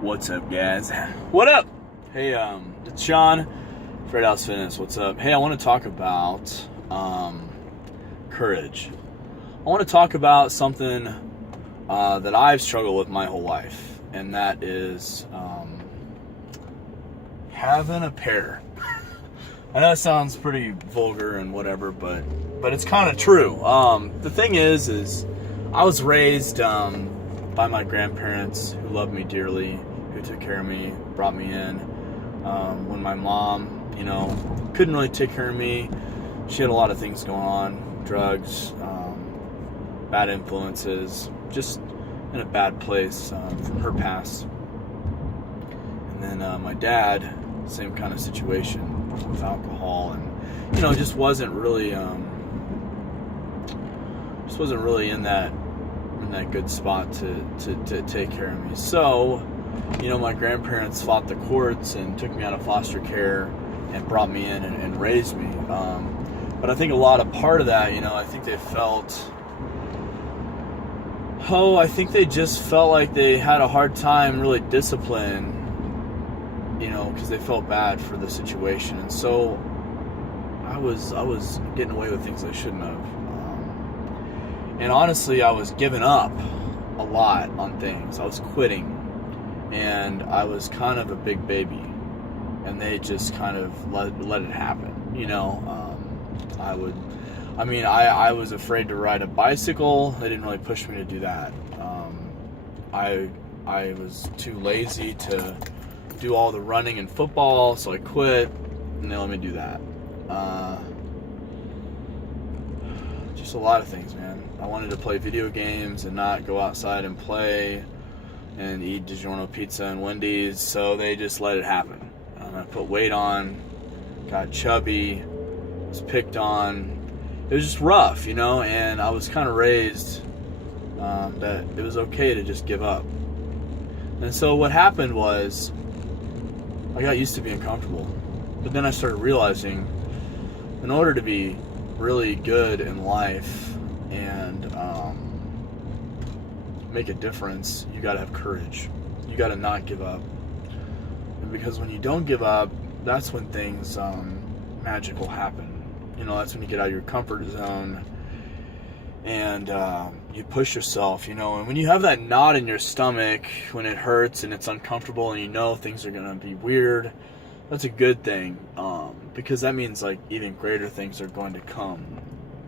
What's up, guys? What up? Hey, it's Sean, Fred House Fitness. What's up? Hey, I want to talk about courage. I want to talk about something that I've struggled with my whole life, and that is having a pair. I know it sounds pretty vulgar and whatever, but it's kind of true. The thing is I was raised by my grandparents who loved me dearly, who took care of me, brought me in. When my mom, couldn't really take care of me, she had a lot of things going on, drugs, bad influences, just in a bad place from her past. And then my dad, same kind of situation with alcohol, and just wasn't really in that good spot to take care of me. So, my grandparents fought the courts and took me out of foster care and brought me in and raised me. But I think a lot of part of that, I think they just felt like they had a hard time really discipline, because they felt bad for the situation. And so I was getting away with things I shouldn't have. And honestly, I was giving up a lot on things. I was quitting. And I was kind of a big baby. And they just kind of let it happen. I was afraid to ride a bicycle. They didn't really push me to do that. I was too lazy to do all the running and football, so I quit, and they let me do that. Just a lot of things, man. I wanted to play video games and not go outside and play and eat DiGiorno pizza and Wendy's, so they just let it happen. I put weight on, got chubby, was picked on. It was just rough, and I was kind of raised that it was okay to just give up. And so what happened was I got used to being comfortable. But then I started realizing in order to be really good in life and make a difference, you got to have courage. You got to not give up. And because when you don't give up, that's when things magical happen. That's when you get out of your comfort zone and you push yourself, and when you have that knot in your stomach, when it hurts and it's uncomfortable and things are going to be weird, that's a good thing, because that means like even greater things are going to come.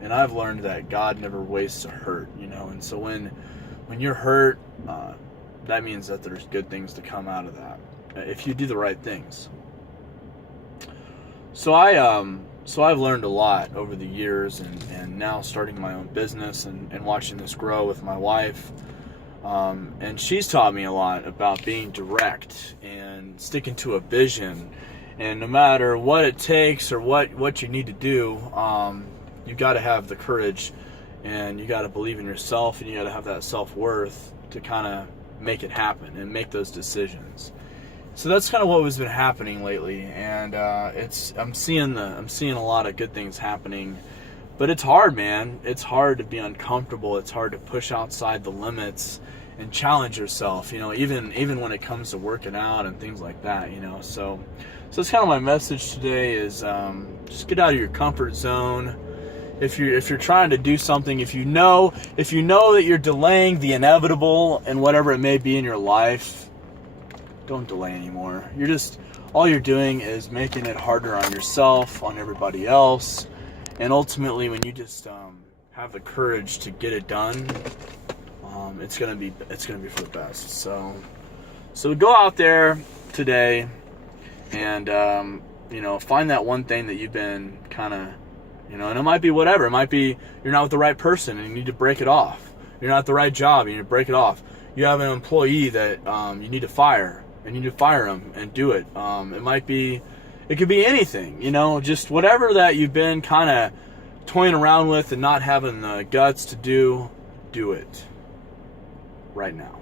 And I've learned that God never wastes a hurt, and so when you're hurt, that means that there's good things to come out of that if you do the right things. So I've learned a lot over the years, and now starting my own business and watching this grow with my wife. And she's taught me a lot about being direct and sticking to a vision. And no matter what it takes or what you need to do, you got to have the courage, and you got to believe in yourself, and you got to have that self-worth to kind of make it happen and make those decisions. So that's kind of what has been happening lately, and I'm seeing a lot of good things happening, but it's hard, man. It's hard to be uncomfortable. It's hard to push outside the limits and challenge yourself. Even when it comes to working out and things like that. So it's kind of my message today is just get out of your comfort zone. If you're trying to do something, if you know that you're delaying the inevitable and whatever it may be in your life, don't delay anymore. All you're doing is making it harder on yourself, on everybody else, and ultimately, when you just have the courage to get it done, it's gonna be for the best. So go out there today and find that one thing that you've been kind of, and it might be whatever. It might be you're not with the right person and you need to break it off. You're not at the right job, you need to break it off. You have an employee that you need to fire. And you need to fire them and do it. It could be anything, just whatever that you've been kind of toying around with and not having the guts to do it right now.